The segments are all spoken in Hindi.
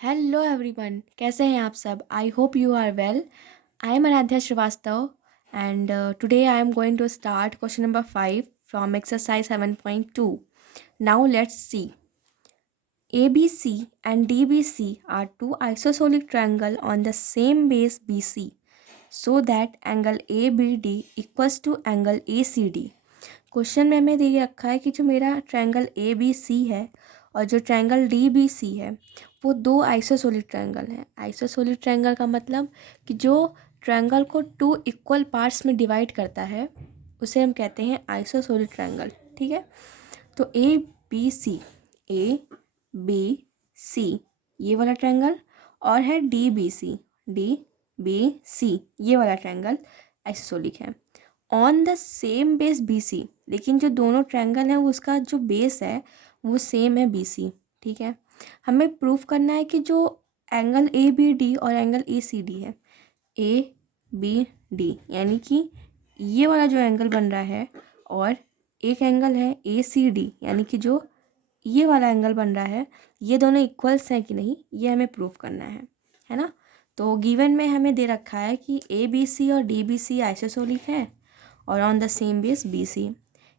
हेलो एवरीवन, कैसे हैं आप सब? I hope you are well. I am Aradhya Srivastava and today I am going to start question number 5 from exercise 7.2. Now let's see. ABC and DBC are two isosceles triangles on the same base BC, so that angle ABD equals to angle ACD. Question में हमें दे रखा है कि जो मेरा ट्रायंगल ए बी सी है और जो ट्रायंगल डी बी सी है वो दो आइसोसोलिक ट्रायंगल हैं। आइसोसोलिक ट्रायंगल का मतलब कि जो ट्रायंगल को टू इक्वल पार्ट्स में डिवाइड करता है उसे हम कहते हैं आइसोसोलिक ट्रायंगल। ठीक है, तो ए बी सी ये वाला ट्रायंगल और है डी बी सी ये वाला ट्रायंगल आइसोसोलिक है on the same base B C. लेकिन जो दोनों ट्रायंगल हैं उसका जो बेस है वो सेम है बी सी। ठीक है, हमें प्रूफ करना है कि जो एंगल ए बी डी और एंगल ए सी डी है, ए बी डी यानी कि ये वाला जो एंगल बन रहा है और एक एंगल है ए सी डी यानी कि जो ये वाला एंगल बन रहा है, ये दोनों इक्वल्स हैं कि नहीं ये हमें प्रूफ करना है ना। तो गिवन में हमें दे रखा है कि ए बी सी और डी बी सी आइसोसोलिक है और on the same base B C.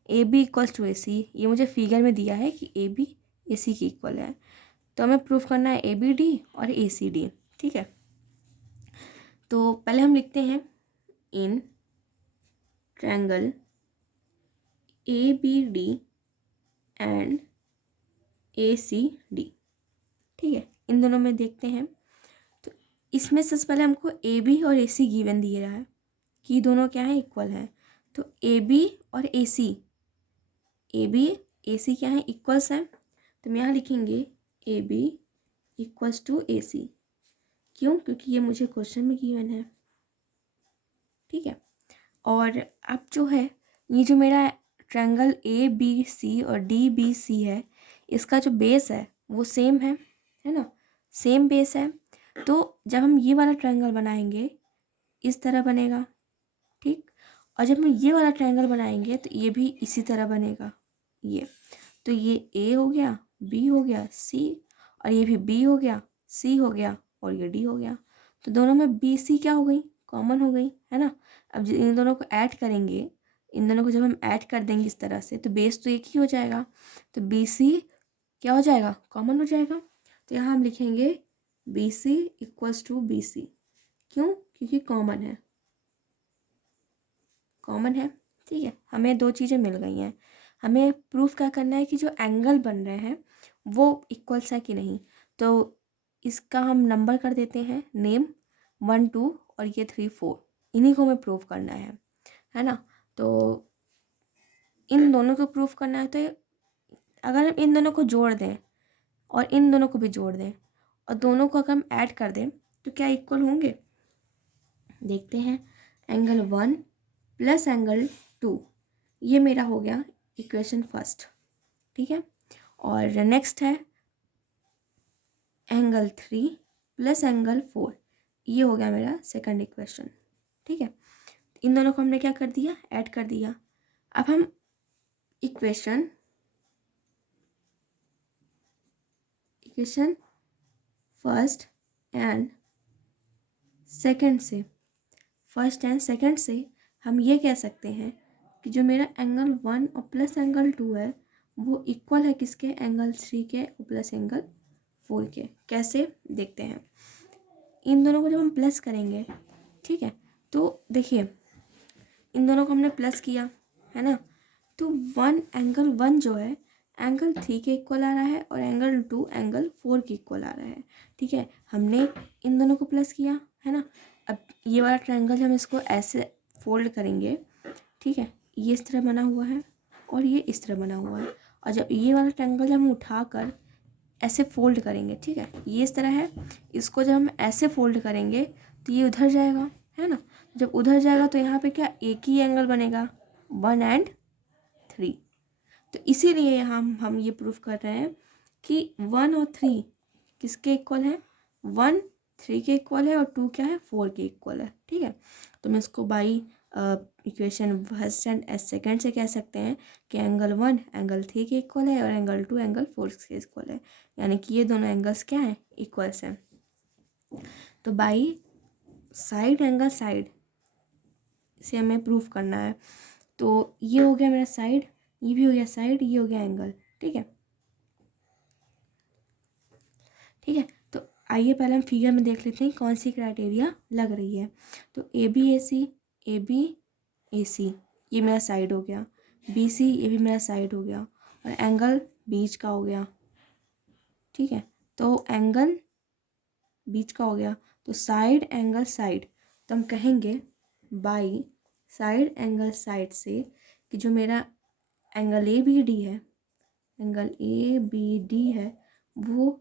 A B equals to A C, ये मुझे फिगर में दिया है कि ए बी ए सी की इक्वल है, तो हमें प्रूफ करना है ए बी डी और ए सी डी। ठीक है, तो पहले हम लिखते हैं in triangle A B D and A C D. ठीक है, इन दोनों में देखते हैं। तो इसमें सबसे पहले हमको ए बी और ए सी गिवन दिए रहा है कि दोनों क्या है, इक्वल है। तो ए बी और ए सी क्या है, इक्वल्स हैं। तो हम यहाँ लिखेंगे ए बी इक्वल्स टू ए सी। क्यों? क्योंकि ये मुझे क्वेश्चन में गिवन है। ठीक है, और अब जो है ये जो मेरा ट्रायंगल ए बी सी और डी बी सी है, इसका जो बेस है वो सेम है ना, सेम बेस है। तो जब हम ये वाला ट्रायंगल बनाएंगे इस तरह बनेगा। ठीक, और जब हम ये वाला ट्रायंगल बनाएंगे तो ये भी इसी तरह बनेगा। ये तो ये ए हो गया, बी हो गया, सी, और ये भी बी हो गया, सी हो गया, और ये डी हो गया। तो दोनों में बी सी क्या हो गई, कॉमन हो गई, है ना। अब इन दोनों को ऐड करेंगे, इन दोनों को जब हम ऐड कर देंगे इस तरह से तो बेस तो एक ही हो जाएगा। तो बी सी क्या हो जाएगा, कॉमन हो जाएगा। तो यहाँ हम लिखेंगे B C equals to B C. क्यों? क्योंकि कॉमन है, कॉमन है। ठीक है, हमें दो चीज़ें मिल गई हैं। हमें प्रूफ क्या करना है कि जो एंगल बन रहे हैं वो इक्वल्स है कि नहीं। तो इसका हम नंबर कर देते हैं नेम 1 2 और ये 3 4, इन्हीं को हमें प्रूफ करना है ना। तो इन दोनों को प्रूफ करना है, तो अगर हम इन दोनों को जोड़ दें और इन दोनों को भी जोड़ दें और दोनों को अगर हम ऐड कर दें तो क्या इक्वल होंगे? देखते हैं। एंगल 1 प्लस एंगल 2, ये मेरा हो गया इक्वेशन फर्स्ट। ठीक है, और नेक्स्ट है एंगल 3 प्लस एंगल 4, ये हो गया मेरा सेकंड इक्वेशन। ठीक है, इन दोनों को हमने क्या कर दिया, ऐड कर दिया। अब हम इक्वेशन फर्स्ट एंड सेकंड से हम ये कह सकते हैं कि जो मेरा एंगल 1 और प्लस एंगल 2 है वो इक्वल है किसके, एंगल 3 के और प्लस एंगल 4 के। कैसे, देखते हैं। इन दोनों को जब हम प्लस करेंगे, ठीक है, तो देखिए इन दोनों को हमने प्लस किया है ना, तो एंगल 1 जो है एंगल 3 के इक्वल आ रहा है और एंगल 2 एंगल 4 के इक्वल आ रहा है। ठीक है, हमने इन दोनों को प्लस किया है ना। अब ये वाला ट्रायंगल हम इसको ऐसे फोल्ड करेंगे। ठीक है, ये इस तरह बना हुआ है और ये इस तरह बना हुआ है, और जब ये वाला ट्रायंगल हम उठाकर ऐसे फोल्ड करेंगे, ठीक है, ये इस तरह है, इसको जब हम ऐसे फोल्ड करेंगे तो ये उधर जाएगा, है ना। जब उधर जाएगा तो यहाँ पे क्या एक ही एंगल बनेगा, 1 and 3। तो इसीलिए यहाँ हम ये प्रूफ कर रहे हैं कि 1 और 3 किसके इक्वल है, 1 3 के इक्वल है और 2 क्या है, 4 के इक्वल है। ठीक है, तो मैं इसको by equation first and second से कह सकते हैं कि एंगल 1 एंगल 3 के इक्वल है और एंगल 2 एंगल 4 के इक्वल है, यानी कि ये दोनों एंगल्स क्या हैं, इक्वल्स हैं। तो बाई साइड एंगल साइड से हमें प्रूफ करना है। तो ये हो गया मेरा साइड, ये भी हो गया साइड, ये हो गया एंगल, ठीक है। ठीक है, तो आइए पहले हम फिगर में देख लेते हैं कौन सी क्राइटेरिया लग रही है। तो ए बी ए सी ये मेरा साइड हो गया, बी सी ये भी मेरा साइड हो गया, और एंगल बीच का हो गया, ठीक है। तो एंगल बीच का हो गया, तो साइड एंगल साइड, तो हम कहेंगे बाई साइड एंगल साइड से कि जो मेरा एंगल ए बी डी है, एंगल ए बी डी है, वो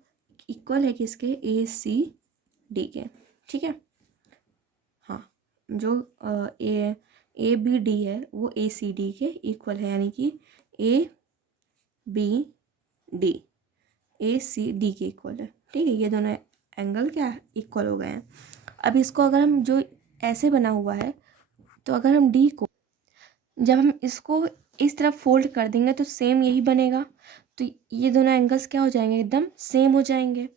इक्वल है किसके, ए सी डी के, ठीक है। हाँ, जो ए बी डी है वो ए सी डी के इक्वल है, यानी कि A B D A C D के इक्वल है, ठीक है। ये दोनों एंगल क्या इक्वल हो गए हैं। अब इसको अगर हम, जो ऐसे बना हुआ है, तो अगर हम डी को, जब हम इसको इस तरफ फोल्ड कर देंगे तो सेम यही बनेगा। तो ये दोनों एंगल्स क्या हो जाएंगे, एकदम सेम हो जाएंगे।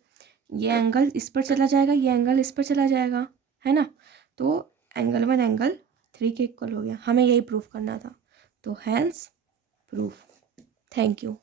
ये एंगल इस पर चला जाएगा, ये एंगल इस पर चला जाएगा, है ना। तो एंगल 1 एंगल 3 के इक्वल हो गया, हमें यही प्रूफ करना था। तो हैंस प्रूफ। Thank you.